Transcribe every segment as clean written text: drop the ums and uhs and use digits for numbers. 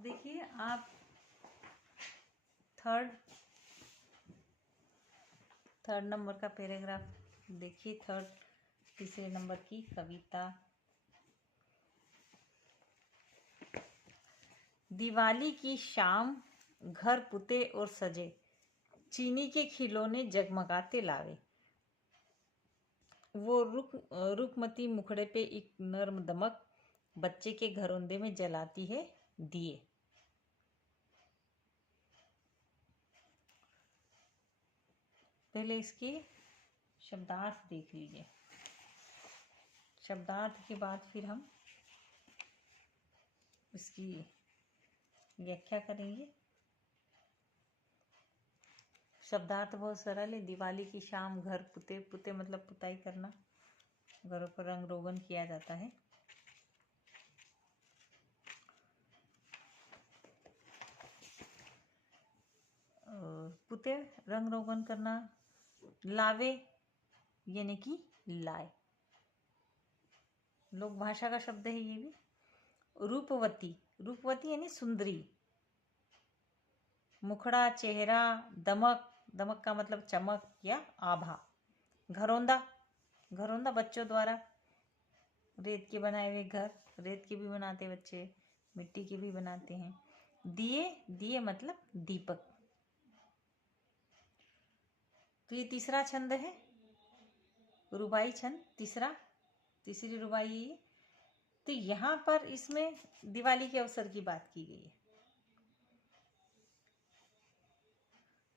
अब देखिए आप थर्ड नंबर का पैराग्राफ देखिए, तीसरे नंबर की कविता। दिवाली की शाम घर पुते और सजे, चीनी के खिलौने जगमगाते लावे। वो रुकमती मुखड़े पे एक नर्म दमक, बच्चे के घरौंदे में जलाती है दिए। पहले इसके शब्दार्थ देख लीजिए। शब्दार्थ के बाद फिर हम इसकी व्याख्या करेंगे। शब्दार्थ बहुत सरल है। दिवाली की शाम घर पुते, पुते मतलब पुताई करना, घरों पर रंग रोगन किया जाता है। पुते रंग रोगन करना, लावे यानी कि लाए, लोक भाषा का शब्द है ये भी। रूपवती, रूपवती यानी सुंदरी। मुखड़ा चेहरा, दमक, दमक का मतलब चमक या आभा। घरौंदा, घरौंदा बच्चों द्वारा रेत के बनाए हुए घर, रेत के भी बनाते बच्चे, मिट्टी के भी बनाते हैं। दिए, दिए मतलब दीपक। तो ये तीसरा छंद है, रुबाई छंद, तीसरी रुबाई है। तो यहाँ पर इसमें दिवाली के अवसर की बात की गई है।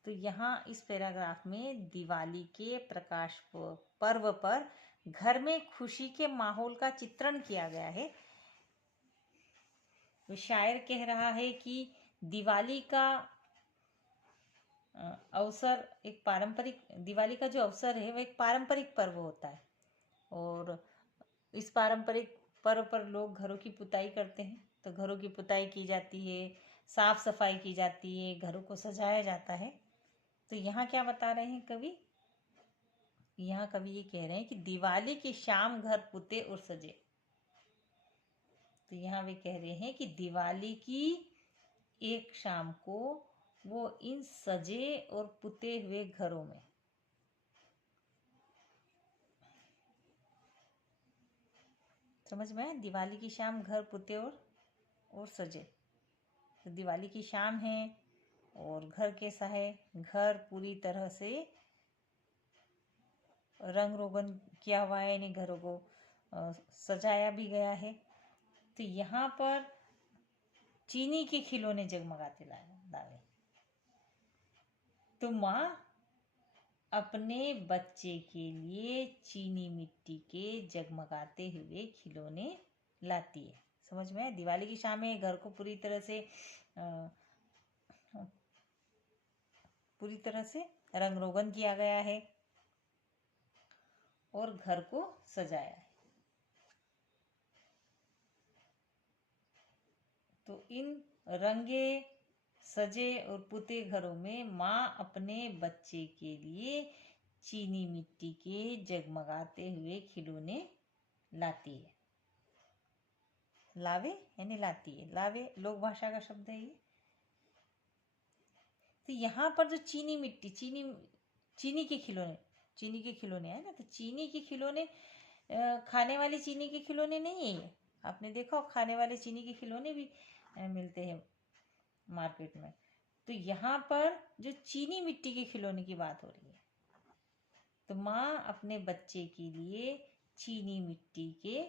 तो यहाँ इस पैराग्राफ में दिवाली के प्रकाश पर्व पर घर में खुशी के माहौल का चित्रण किया गया है। तो शायर कह रहा है कि दिवाली का अवसर एक पारंपरिक, दिवाली का जो अवसर है वो एक पारंपरिक पर्व होता है, और इस पारंपरिक पर्व पर लोग घरों की पुताई करते हैं। तो घरों की पुताई की जाती है, साफ सफाई की जाती है, घरों को सजाया जाता है। तो यहाँ क्या बता रहे हैं कवि? यहाँ कवि ये कह रहे हैं कि दिवाली की शाम घर पुते और सजे। तो यहाँ वे कह रहे हैं कि दिवाली की एक शाम को वो इन सजे और पुते हुए घरों में, समझ में? दिवाली की शाम घर पुते और सजे। तो दिवाली की शाम है और घर कैसा है? घर पूरी तरह से रंग रोगन किया हुआ है, यानी घरों को सजाया भी गया है। तो यहाँ पर चीनी के खिलौने जगमगाते लावे। तो माँ अपने बच्चे के लिए चीनी मिट्टी के जगमगाते हुए खिलौने लाती है। समझ में? दिवाली की शाम में घर को पूरी तरह से रंग रोगन किया गया है और घर को सजाया है। तो इन रंगे सजे और पुते घरों में माँ अपने बच्चे के लिए चीनी मिट्टी के जगमगाते हुए खिलौने लाती है। लावे यानी लाती है, लावे लोक भाषा का शब्द है ये। तो यहाँ पर जो चीनी मिट्टी, चीनी के खिलौने है ना, तो चीनी के खिलौने खाने वाली चीनी के खिलौने नहीं है ये। आपने देखा हो खाने वाले चीनी के खिलौने भी मिलते हैं मार्केट में। तो यहाँ पर जो चीनी मिट्टी के खिलौने की बात हो रही है। तो माँ अपने बच्चे के लिए चीनी मिट्टी के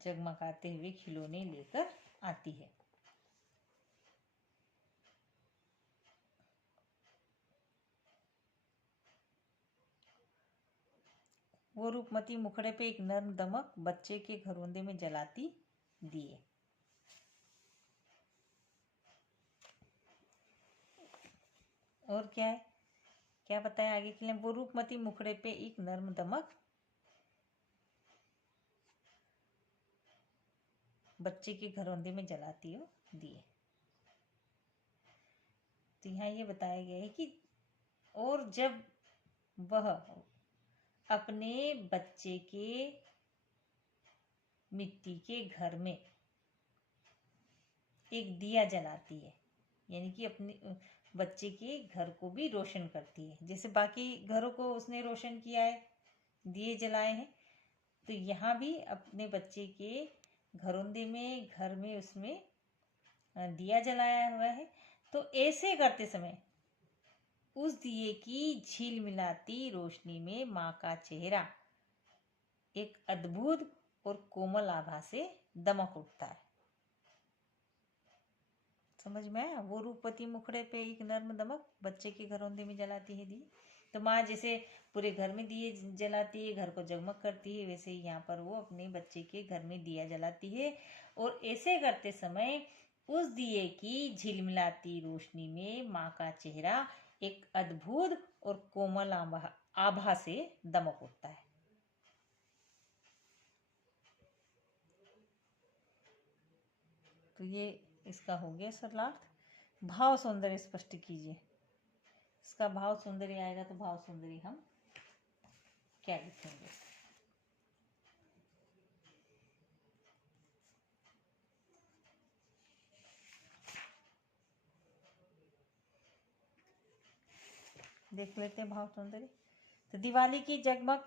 जगमगाते हुए खिलौने लेकर आती है। वो रूपमती मुखड़े पे एक नर्म दमक, बच्चे के घरौंदे में जलाती दिए। और क्या है, क्या बताया आगे के लिए? वो रूपमती मुखड़े पे एक नर्म दमक, बच्चे के घरौंदे में जलाती हो दिए। तो यहाँ ये बताया गया है कि और जब वह अपने बच्चे के मिट्टी के घर में एक दिया जलाती है, यानी कि अपने बच्चे के घर को भी रोशन करती है। जैसे बाकी घरों को उसने रोशन किया है, दिए जलाए हैं, तो यहाँ भी अपने बच्चे के घरोंदे में, घर में उसमें दिया जलाया हुआ है। तो ऐसे करते समय उस दिए की झिलमिलाती रोशनी में माँ का चेहरा एक अद्भुत और कोमल आभा से दमक उठता है। समझ में आया? वो रूपवती मुखड़े पे एक नर्म दमक बच्चे के घरौंदे में जलाती है दिए। तो माँ जैसे पूरे घर में दिए जलाती है, घर को जगमग करती है, वैसे ही यहाँ पर वो अपने बच्चे के घर में दिया जलाती है। और ऐसे करते समय उस दिए की झिलमिलाती रोशनी में माँ का चेहरा एक अद्भुत और कोमल आभा से दमक उठता है। तो ये इसका हो गया सरलार्थ। भाव सौंदर्य स्पष्ट कीजिए। इसका भाव सौंदर्य आएगा तो भाव सौंदर्य हम क्या लिखेंगे? देख लेते हैं भाव सौंदर्य। तो दिवाली की जगमग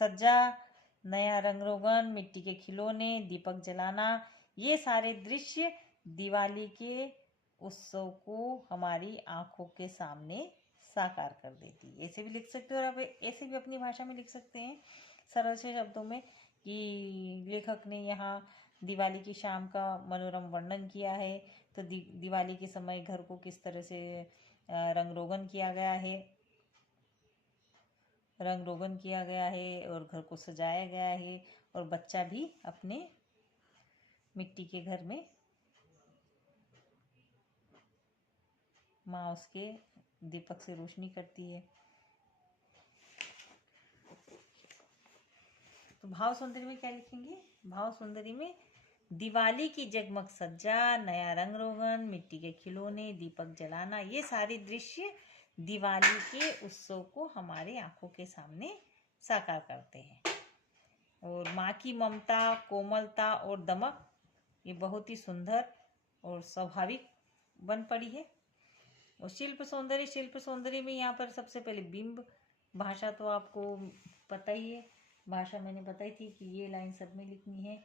सज्जा, नया रंग रोगन, मिट्टी के खिलौने, दीपक जलाना, ये सारे दृश्य दिवाली के उत्सव को हमारी आंखों के सामने साकार कर देती है। ऐसे भी लिख सकते हो और आप ऐसे भी अपनी भाषा में लिख सकते हैं सरल से शब्दों में कि लेखक ने यहाँ दिवाली की शाम का मनोरम वर्णन किया है। तो दिवाली के समय घर को किस तरह से रंग रोगन किया गया है, रंग रोगन किया गया है और घर को सजाया गया है, और बच्चा भी अपने मिट्टी के घर में माँ उसके दीपक से रोशनी करती है। तो भाव सौंदर्य में क्या लिखेंगे? भाव सौंदर्य में दिवाली की जगमग सज्जा, नया रंग रोगन, मिट्टी के खिलौने, दीपक जलाना, ये सारे दृश्य दिवाली के उत्सव को हमारे आंखों के सामने साकार करते हैं। और माँ की ममता, कोमलता और दमक ये बहुत ही सुंदर और स्वाभाविक बन पड़ी है। और शिल्प सौंदर्य में यहाँ पर सबसे पहले बिंब भाषा, तो आपको पता ही है, भाषा मैंने बताई थी कि ये लाइन सब में लिखनी है।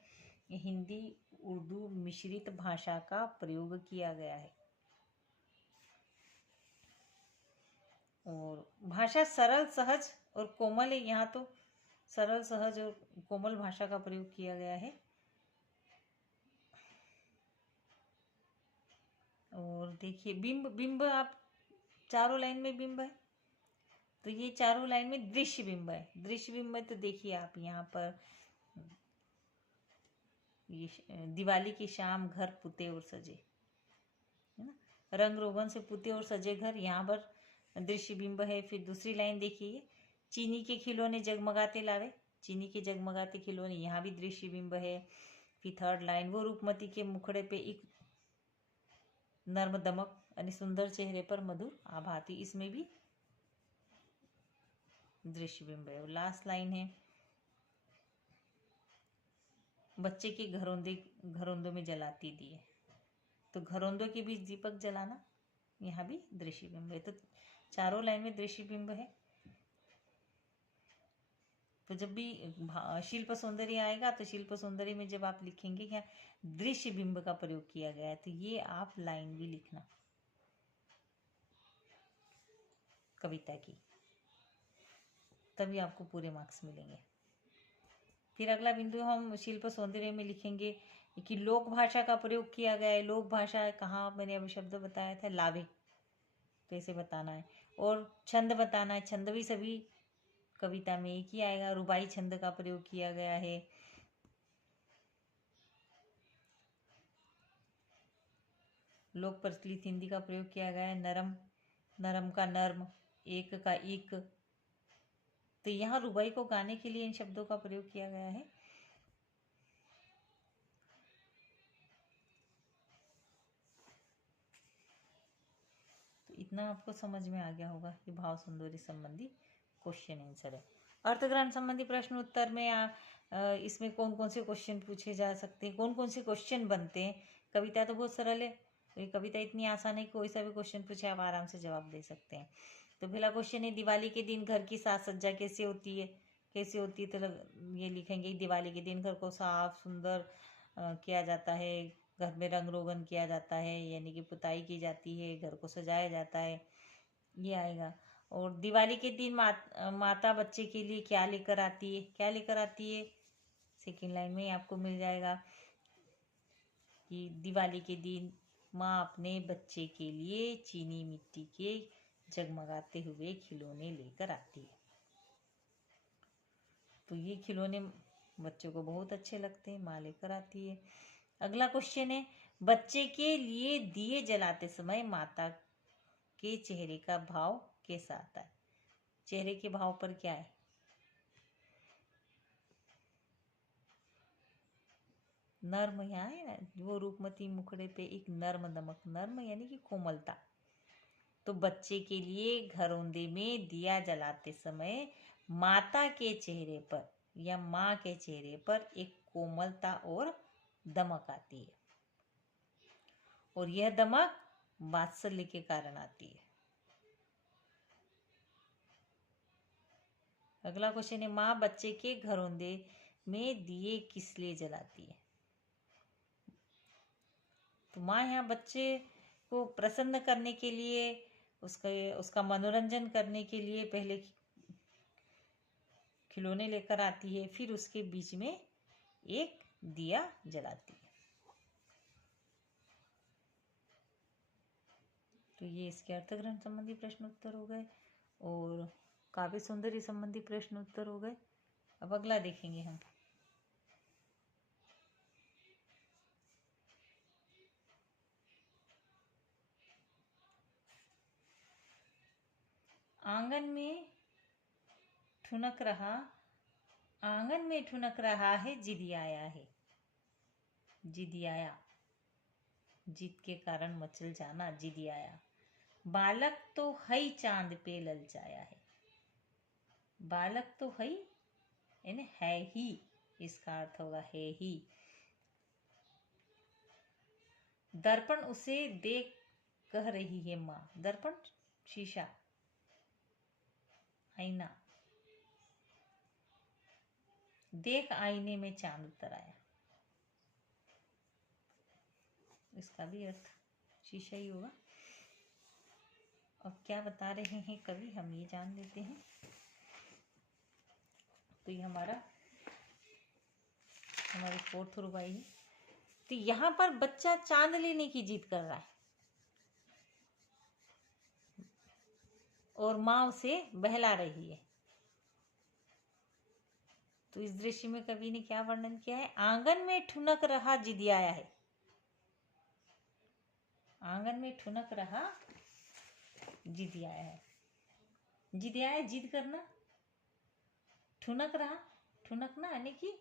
हिंदी उर्दू मिश्रित भाषा का प्रयोग किया गया है। और भाषा सरल, सहज और कोमल है। यहाँ तो सरल, सहज और कोमल भाषा का प्रयोग किया गया है। और देखिए बिंब आप चारों लाइन में बिंब है, तो ये चारों लाइन में दृश्य बिंब है। दृश्य बिंब है तो देखिए आप यहाँ पर ये दिवाली की शाम घर पुते और सजे, है ना, रंग रोगन से पुते और सजे घर, यहाँ पर दृश्य बिंब है। फिर दूसरी लाइन देखिए, चीनी के खिलौने जगमगाते लावे, चीनी के जगमगाते खिलौने, यहाँ भी दृश्य बिंब है। फिर थर्ड लाइन, वो रूपमती के मुखड़े पे एक नर्म दमक यानी सुंदर चेहरे पर मधुर आभा आती, इसमें भी दृश्य बिंब है। लास्ट लाइन है, बच्चे के घरोंदों में जलाती दिए, तो घरोंदों के बीच दीपक जलाना, यहाँ भी दृश्य बिंब है। तो चारों लाइन में दृश्य बिंब है। तो जब भी शिल्प सौंदर्य आएगा तो शिल्प सौंदर्य में जब आप लिखेंगे क्या दृश्य बिंब का प्रयोग किया गया है, तो ये आप लाइन भी लिखना कविता की, तभी आपको पूरे मार्क्स मिलेंगे। फिर अगला बिंदु हम शिल्प सौंदर्य में लिखेंगे कि लोक भाषा का प्रयोग किया गया है। लोक भाषा कहाँ, मैंने अभी शब्द बताया था लावे, तो ऐसे बताना है। और छंद बताना है, छंद भी सभी कविता में एक ही आएगा। रुबाई छंद का प्रयोग किया गया है। लोक प्रचलित हिंदी का प्रयोग किया गया है। नरम, नरम का नर्म, एक का एक, तो यहाँ रुबाई को गाने के लिए इन शब्दों का प्रयोग किया गया है। तो इतना आपको समझ में आ गया होगा कि भाव सौंदर्य संबंधी क्वेश्चन आंसर है। अर्थग्रहण संबंधी प्रश्न उत्तर में इसमें कौन कौन से क्वेश्चन पूछे जा सकते हैं, कौन कौन से क्वेश्चन बनते हैं। कविता तो बहुत सरल है, तो ये कविता इतनी आसान है, कोई सा भी क्वेश्चन पूछे आप आराम से जवाब दे सकते हैं। तो पहला क्वेश्चन है, दिवाली के दिन घर की साज सज्जा कैसे होती है, कैसे होती है। तो ये लिखेंगे, दिवाली के दिन घर को साफ सुंदर किया जाता है, घर में रंग रोगन किया जाता है, यानी कि पुताई की जाती है, घर को सजाया जाता है, ये आएगा। और दिवाली के दिन माता बच्चे के लिए क्या लेकर आती है, क्या लेकर आती है, सेकेंड लाइन में आपको मिल जाएगा कि दिवाली के दिन माँ अपने बच्चे के लिए चीनी मिट्टी के जगमगाते हुए खिलौने लेकर आती है। तो ये खिलौने बच्चों को बहुत अच्छे लगते हैं, माँ लेकर आती है। अगला क्वेश्चन है, बच्चे के लिए दिए जलाते समय माता के चेहरे का भाव कैसा आता है। चेहरे के भाव पर क्या है, नर्म, यहाँ है ना, वो रूपमती मुखड़े पे एक नर्म दमक, नर्म यानी कि कोमलता। तो बच्चे के लिए घरौंदे में दिया जलाते समय माता के चेहरे पर या माँ के चेहरे पर एक कोमलता और दमक आती है, और यह दमक वात्सल्य के कारण आती है। अगला क्वेश्चन है, माँ बच्चे के घरौंदे में दिए किस लिए जलाती है। तो माँ यहाँ बच्चे को प्रसन्न करने के लिए, उसका मनोरंजन करने के लिए पहले खिलौने लेकर आती है, फिर उसके बीच में एक दिया जलाती है। तो ये इसके अर्थग्रहण संबंधी प्रश्न उत्तर हो गए और काव्य सौंदर्य संबंधी प्रश्न उत्तर हो गए। अब अगला देखेंगे हम। आंगन में ठुनक रहा, आंगन में ठुनक रहा है, जिद आया है। जिद आया, जिद के कारण मचल जाना, जिद आया। बालक तो हई चांद पे ललचाया है। बालक तो हई यानी है ही, इसका अर्थ होगा है ही। दर्पण उसे देख कह रही है माँ। दर्पण शीशा, आईना। देख आईने में चांद उतर आया, इसका भी अर्थ शीशा ही होगा। अब क्या बता रहे हैं कवि, हम ये जान लेते हैं। तो ये हमारी फोर्थ रुबाई है। तो यहाँ पर बच्चा चांद लेने की जिद कर रहा है और माँ उसे बहला रही है। तो इस दृश्य में कवि ने क्या वर्णन किया है, आंगन में ठुनक रहा जिद आया है। आंगन में ठुनक रहा जिद आया है। जिद आया, जिद करना। ठुनक रहा, ठुनकना यानी कि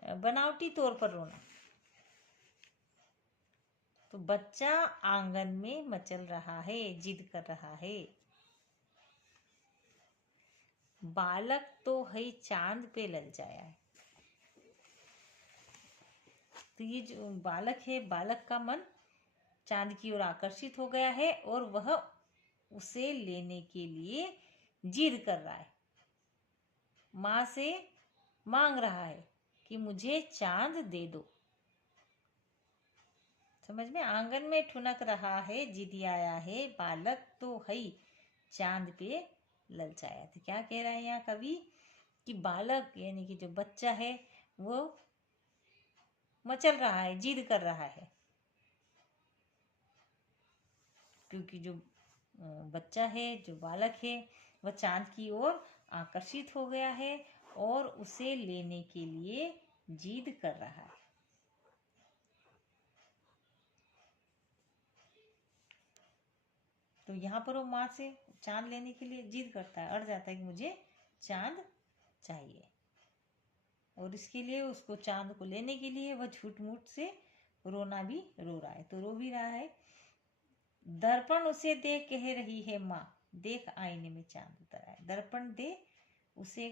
बनावटी तौर पर रोना। तो बच्चा आंगन में मचल रहा है, जिद कर रहा है। बालक तो है चांद पे ललचाया है। तो ये जो बालक है, बालक का मन चांद की ओर आकर्षित हो गया है और वह उसे लेने के लिए जिद कर रहा है, माँ से मांग रहा है कि मुझे चांद दे दो। समझ में, आंगन में ठुनक रहा है, जिद आया है, बालक तो है चांद पे ललचाया। तो क्या कह रहा है यहाँ कवि कि बालक यानी कि जो बच्चा है वो मचल रहा है, जिद कर रहा है, क्योंकि जो बच्चा है, जो बालक है, वह चांद की ओर आकर्षित हो गया है और उसे लेने के लिए जिद कर रहा है। तो यहाँ पर वो माँ से चांद लेने के लिए जिद करता है, अड़ जाता है कि मुझे चांद चाहिए, और इसके लिए उसको चांद को लेने के लिए वह झूठ मूठ से रोना भी रो रहा है। तो रो भी रहा है। दर्पण उसे देख कह रही है माँ, देख आईने में चांद उतर आया। दर्पण दे उसे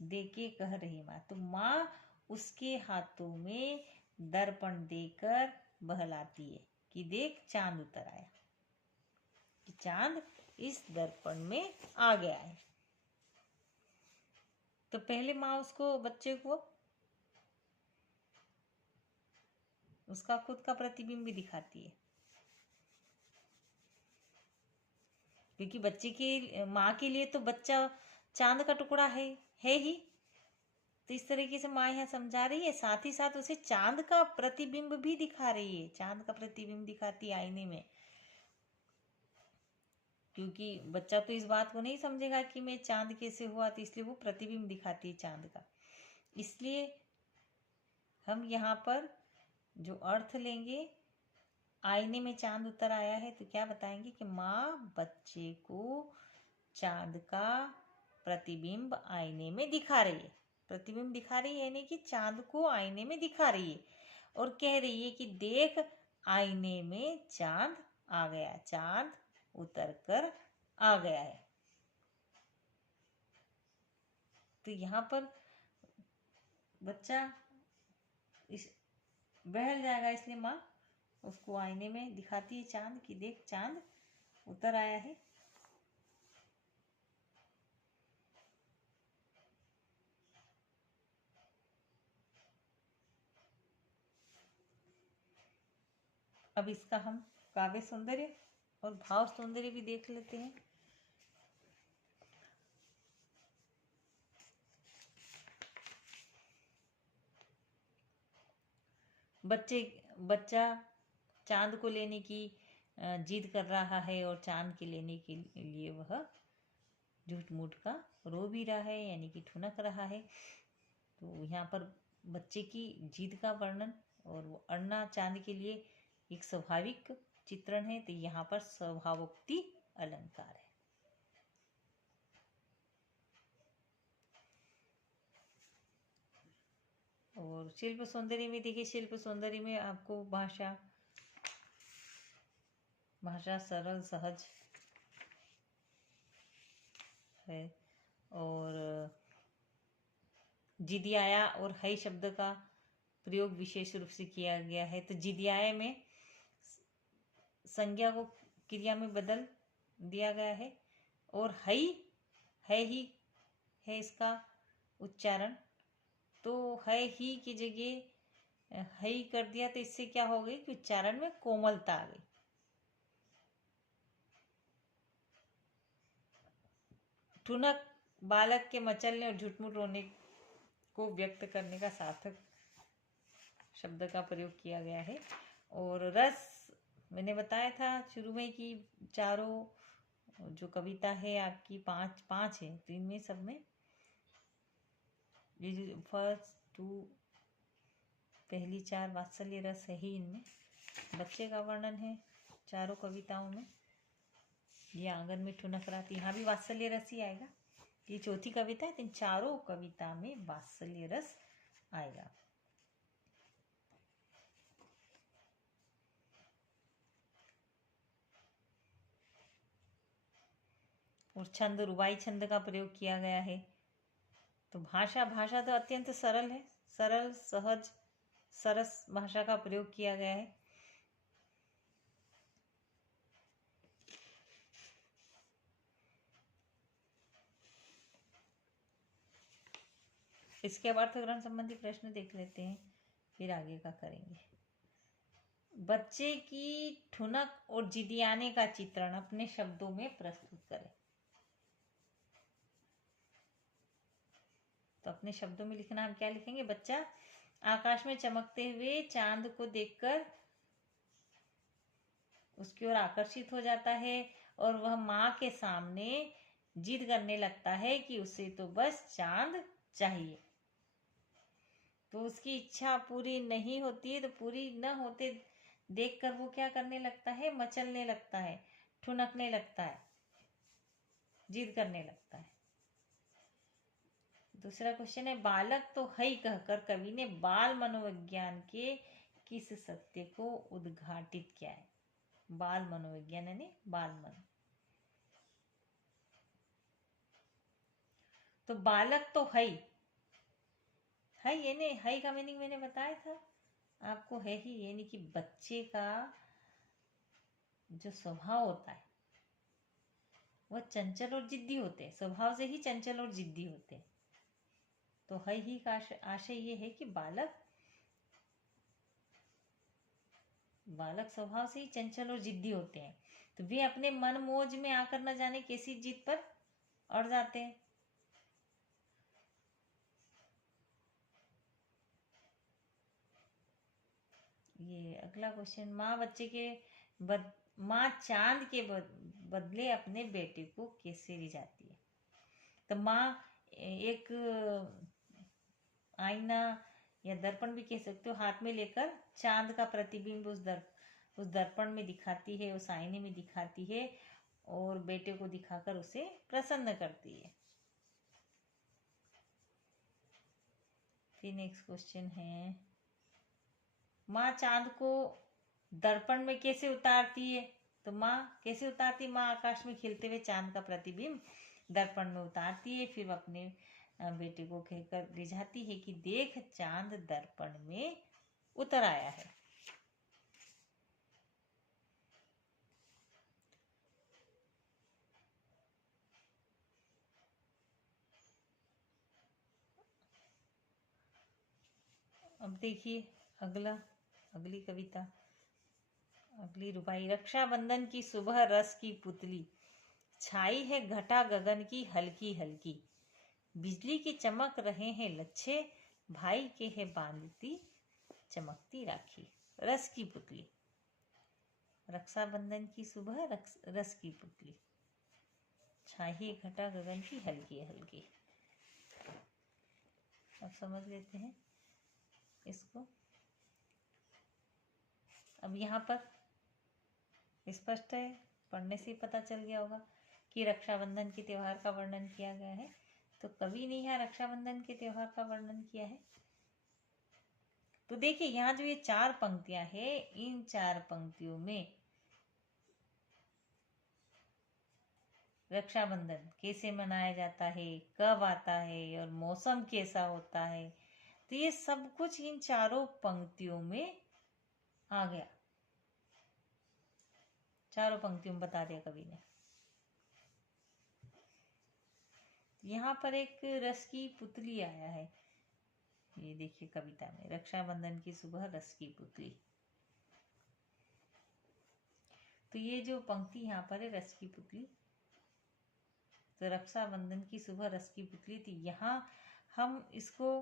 दे के कह रही माँ। तो माँ उसके हाथों में दर्पण देकर बहलाती है कि देख चांद उतर आया, कि चांद इस दर्पण में आ गया है। तो पहले माँ उसको, बच्चे को, उसका खुद का प्रतिबिंब भी दिखाती है, क्योंकि बच्चे की माँ के लिए तो बच्चा चांद का टुकड़ा है ही। तो इस तरीके से माँ यहाँ समझा रही है, साथ ही साथ उसे चांद का प्रतिबिंब भी दिखा रही है, चांद का प्रतिबिंब दिखाती है आईने में। क्योंकि बच्चा तो इस बात को नहीं समझेगा कि मैं चांद कैसे हुआ, तो इसलिए वो प्रतिबिंब दिखाती है चांद का। इसलिए हम यहाँ पर जो अर्थ लेंगे, आईने में चांद उतर आया है, तो क्या बताएंगे कि माँ बच्चे को चांद का प्रतिबिंब आईने में दिखा रही है। प्रतिबिंब दिखा रही है यानी कि चांद को आईने में दिखा रही है, और कह रही है कि देख आईने में चांद आ गया, चांद उतर कर आ गया है। तो यहाँ पर बच्चा इस बहल जाएगा, इसलिए माँ उसको आईने में दिखाती है चांद की देख चांद उतर आया है। अब इसका हम काव्य सौंदर्य और भाव सौंदर्य भी देख लेते हैं। बच्चा चांद को लेने की जिद कर रहा है, और चांद के लेने के लिए वह झूठ मूठ का रो भी रहा है, यानी कि ठुनक रहा है। तो यहाँ पर बच्चे की जिद का वर्णन और वो अड़ना चांद के लिए एक स्वाभाविक चित्रण है। तो यहाँ पर स्वभावोक्ति अलंकार है। और शिल्प सौंदर्य में देखिए, शिल्प सौंदर्य में आपको भाषा सरल सहज है, और जिदियाया और है शब्द का प्रयोग विशेष रूप से किया गया है। तो जिदियाया में संज्ञा को क्रिया में बदल दिया गया है, और है ही है इसका उच्चारण। तो है ही की जगह है ही कर दिया, तो इससे क्या हो गई कि उच्चारण में कोमलता आ गई। ठुनक बालक के मचलने और झुठमुठ रोने को व्यक्त करने का सार्थक शब्द का प्रयोग किया गया है। और रस मैंने बताया था शुरू में कि चारों जो कविता है आपकी पांच है, तो इनमें सब में ये फर्स्ट टू पहली चार वात्सल्य रस है ही। इनमें बच्चे का वर्णन है चारों कविताओं में। ये आंगन में ठुनक रहा, यहाँ भी वात्सल्य रस ही आएगा। ये चौथी कविता है, इन चारों कविता में वात्सल्य रस आएगा। और छंद रुबाई छंद का प्रयोग किया गया है। तो भाषा तो अत्यंत सरल है, सरल सहज सरस भाषा का प्रयोग किया गया है। इसके अब अर्थग्रहण संबंधी प्रश्न देख लेते हैं, फिर आगे का करेंगे। बच्चे की ठुनक और जिदियाने का चित्रण अपने शब्दों में प्रस्तुत करें। तो अपने शब्दों में लिखना, हम क्या लिखेंगे? बच्चा आकाश में चमकते हुए चांद को देखकर उसकी ओर आकर्षित हो जाता है, और वह माँ के सामने जिद करने लगता है कि उसे तो बस चांद चाहिए। तो उसकी इच्छा पूरी नहीं होती है, तो पूरी न होते देखकर वो क्या करने लगता है? मचलने लगता है, ठुनकने लगता है, जिद करने लगता है। दूसरा क्वेश्चन है, बालक तो है कहकर कवि ने बाल मनोविज्ञान के किस सत्य को उद्घाटित किया है? बाल मनोविज्ञान यानी बाल मन। तो बालक तो है ही, है ये नहीं, है का मीनिंग मैंने बताया था आपको, है ही, यानी कि बच्चे का जो स्वभाव होता है वह चंचल और जिद्दी होते हैं, स्वभाव से ही चंचल और जिद्दी होते हैं। तो है ही का आशय ये है कि बालक स्वभाव से ही चंचल और जिद्दी होते हैं, तो वे अपने मन मौज में आकर न जाने कैसी जिद पर अड़ जाते हैं। ये अगला क्वेश्चन, माँ चांद के बदले अपने बेटे को कैसे रिझाती है। तो माँ एक आईना या दर्पण भी कह सकते हो हाथ में लेकर चांद का प्रतिबिंब उस दर्पण में दिखाती है, उस आईने में दिखाती है और बेटे को दिखाकर उसे प्रसन्न करती है। फिर नेक्स्ट क्वेश्चन है, माँ चांद को दर्पण में कैसे उतारती है। तो माँ कैसे उतारती, माँ आकाश में खिलते हुए चांद का प्रतिबिंब दर्पण में उतारती है, फिर अपने बेटे को कहकर रिझाती है कि देख चांद दर्पण में उतर आया है। अब देखिए अगली कविता, अगली रुबाई, रक्षाबंधन की सुबह रस की पुतली, छाई है घटा गगन की हल्की हल्की, बिजली की चमक रहे हैं लच्छे, भाई के है बांधती चमकती राखी। रस की पुतली, रक्षाबंधन की सुबह रस की पुतली, छाई घटा गगन की हल्की हल्की। अब समझ लेते हैं इसको। अब यहाँ पर स्पष्ट है, पढ़ने से ही पता चल गया होगा कि रक्षाबंधन के त्योहार का वर्णन किया गया है। तो कवि ने यहाँ रक्षाबंधन के त्योहार का वर्णन किया है। तो देखिए यहाँ जो ये 4 पंक्तियां हैं, इन 4 पंक्तियों में रक्षाबंधन कैसे मनाया जाता है, कब आता है और मौसम कैसा होता है, तो ये सब कुछ इन 4 पंक्तियों में आ गया, 4 पंक्तियों में बता दिया कवि ने। यहाँ पर एक रस की पुतली आया है, ये देखिए कविता में, रक्षाबंधन की सुबह रस की पुतली। तो ये जो पंक्ति यहाँ पर है रस की पुतली, तो रक्षाबंधन की सुबह रस की पुतली थी। यहाँ हम इसको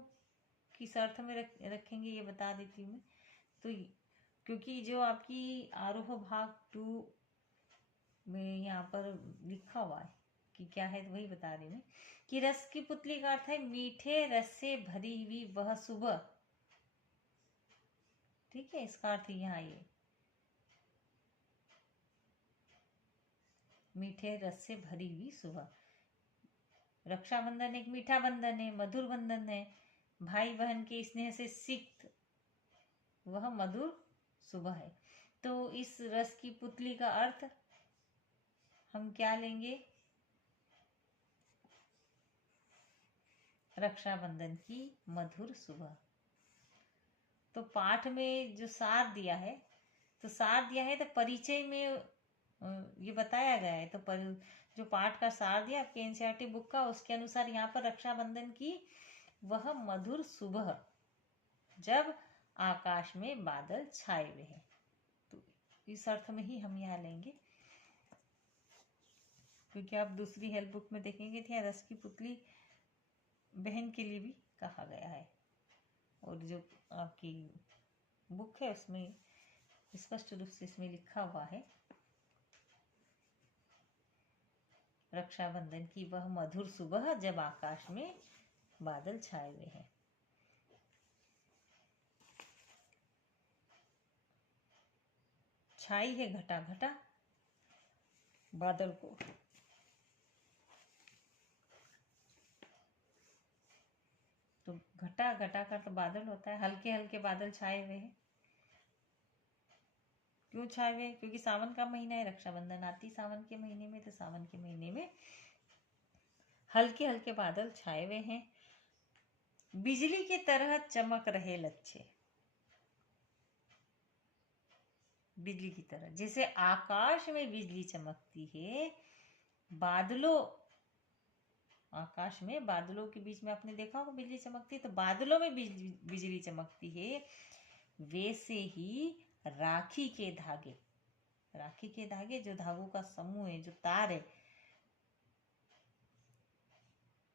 किस अर्थ में रखेंगे ये बता देती हूँ मैं। तो क्योंकि जो आपकी आरोह भाग 2 में यहाँ पर लिखा हुआ है कि क्या है, तो वही बता रही हूँ मैं कि रस की पुतली का अर्थ है मीठे रस से भरी हुई वह सुबह। ठीक है, इसका अर्थ यहाँ ये मीठे रस से भरी हुई सुबह। रक्षाबंधन एक मीठा बंधन है, मधुर बंधन है, भाई बहन के स्नेह से सिक्त वह मधुर सुबह है। तो इस रस की पुतली का अर्थ हम क्या लेंगे, रक्षाबंधन की मधुर सुबह। तो पाठ में जो सार दिया है, तो परिचय में ये बताया गया है। तो जो पाठ का सार दिया आपके एनसीईआरटी बुक का, उसके अनुसार यहाँ पर रक्षाबंधन की वह मधुर सुबह जब आकाश में बादल छाए हुए हैं, तो इस अर्थ में ही हम यहाँ लेंगे। क्योंकि आप दूसरी हेल्प बुक में देखेंगे तो यहाँ रस की पुतली बहन के लिए भी कहा गया है, और जो आपकी बुक है उसमें स्पष्ट रूप से इसमें लिखा हुआ है रक्षाबंधन की वह मधुर सुबह जब आकाश में बादल छाए हुए हैं। छाई है घटा घटा बादल को, तो घटा घटा का तो बादल होता है, हल्के हल्के बादल छाए हुए हैं। क्यों छाए हुए, क्योंकि सावन का महीना है, रक्षाबंधन आती सावन के महीने में, तो सावन के महीने में हल्के हल्के बादल छाए हुए हैं, बिजली की तरह चमक रहे लच्छे, बिजली की तरह, जैसे आकाश में बिजली चमकती है, बादलों, आकाश में बादलों के बीच में आपने देखा होगा बिजली चमकती है, तो बादलों में बिजली चमकती है, वैसे ही राखी के धागे, राखी के धागे जो धागों का समूह है, जो तार है,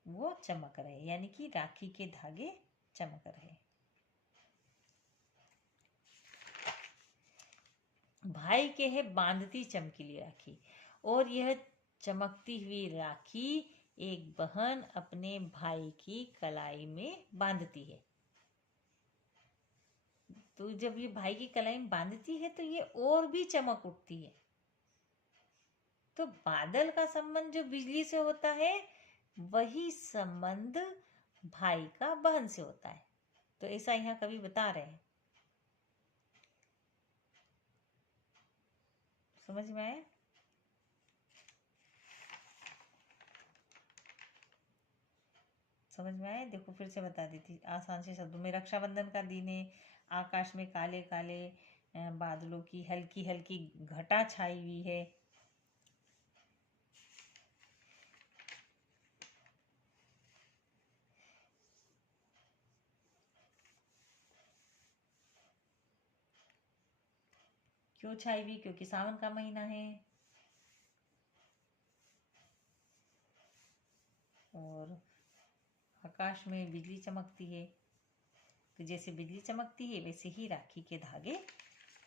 वो चमक रहे, यानी कि राखी के धागे चमक रहे। भाई के है बांधती चमकीली राखी, और यह चमकती हुई राखी एक बहन अपने भाई की कलाई में बांधती है। तो जब ये भाई की कलाई में बांधती है तो ये और भी चमक उठती है। तो बादल का संबंध जो बिजली से होता है, वही संबंध भाई का बहन से होता है। तो ऐसा यहाँ कवि बता रहे हैं। समझ में आया? समझ में आया? देखो फिर से बता देती आसान से शब्दों में। रक्षाबंधन का दिन है, आकाश में काले काले बादलों की हल्की हल्की घटा छाई हुई है। क्यों छाई हुई? क्योंकि सावन का महीना है और आकाश में बिजली चमकती है। तो जैसे बिजली चमकती है वैसे ही राखी के धागे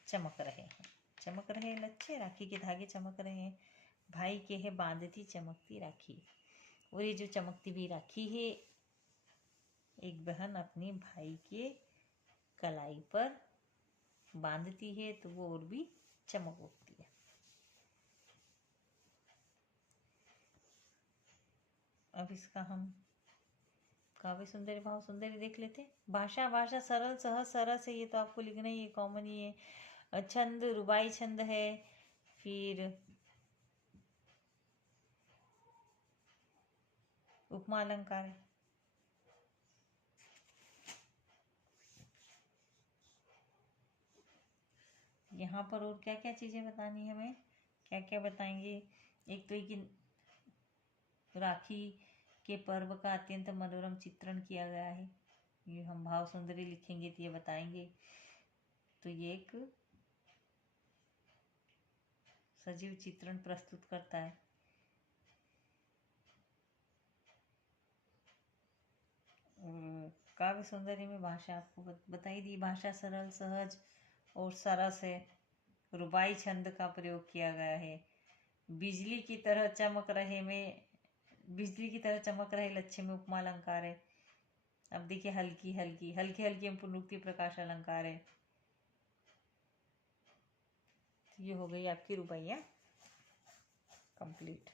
चमक रहे हैं। चमक रहे लच्छे, राखी के धागे चमक रहे हैं। भाई के है बांधती चमकती राखी, और ये जो चमकती हुई राखी है, एक बहन अपने भाई के कलाई पर बांधती है तो वो और भी चमक उठती है। अब इसका हम काव्य सुंदरी भाव सुंदरी देख लेते हैं। भाषा भाषा सरल सहज सरस है, ये तो आपको लिखना ही है, कॉमन ही है। छंद रुबाई छंद है, फिर उपमा अलंकार है। यहाँ पर और क्या क्या चीजें बतानी है हमें, क्या क्या बताएंगे? एक तो कि राखी के पर्व का अत्यंत मनोरम चित्रण किया गया है, ये हम भाव सुंदरी लिखेंगे तो ये बताएंगे। तो ये एक सजीव चित्रण प्रस्तुत करता है। काव्य सौंदर्य में भाषा आपको बताई दी, भाषा सरल सहज और सरस है। रुबाई छंद का प्रयोग किया गया है। बिजली की तरह चमक रहे में, बिजली की तरह चमक रहे लच्छे में उपमा अलंकार है। अब देखिए हल्की हल्की हल्की हल्की में पुनरुक्ति प्रकाश अलंकार है। तो ये हो गई आपकी रुबाइयाँ कंप्लीट।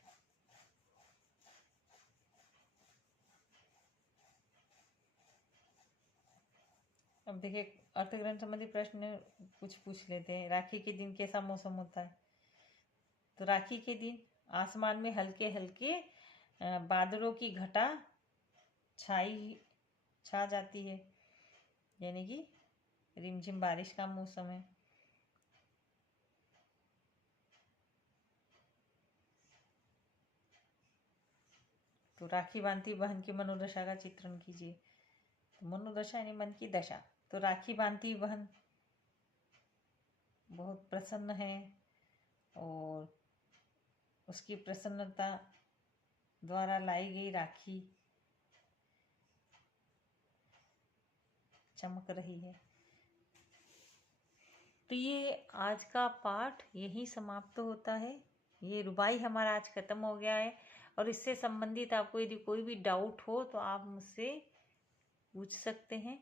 अब देखिए अर्थग्रहण संबंधी प्रश्न कुछ पूछ लेते हैं। राखी के दिन कैसा मौसम होता है? तो राखी के दिन आसमान में हल्के हल्के बादलों की घटा छा जाती है, यानी कि रिमझिम बारिश का मौसम है। तो राखी बांधती बहन की मनोदशा का चित्रण कीजिए। तो मनोदशा यानी मन की दशा। तो राखी बांधती बहन बहुत प्रसन्न है और उसकी प्रसन्नता द्वारा लाई गई राखी चमक रही है। तो ये आज का पाठ यही समाप्त होता है। ये रुबाई हमारा आज खत्म हो गया है, और इससे संबंधित आपको यदि कोई भी डाउट हो तो आप मुझसे पूछ सकते हैं।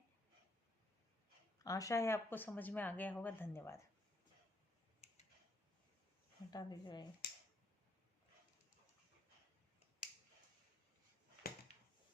आशा है आपको समझ में आ गया होगा। धन्यवाद। हटा दीजिए।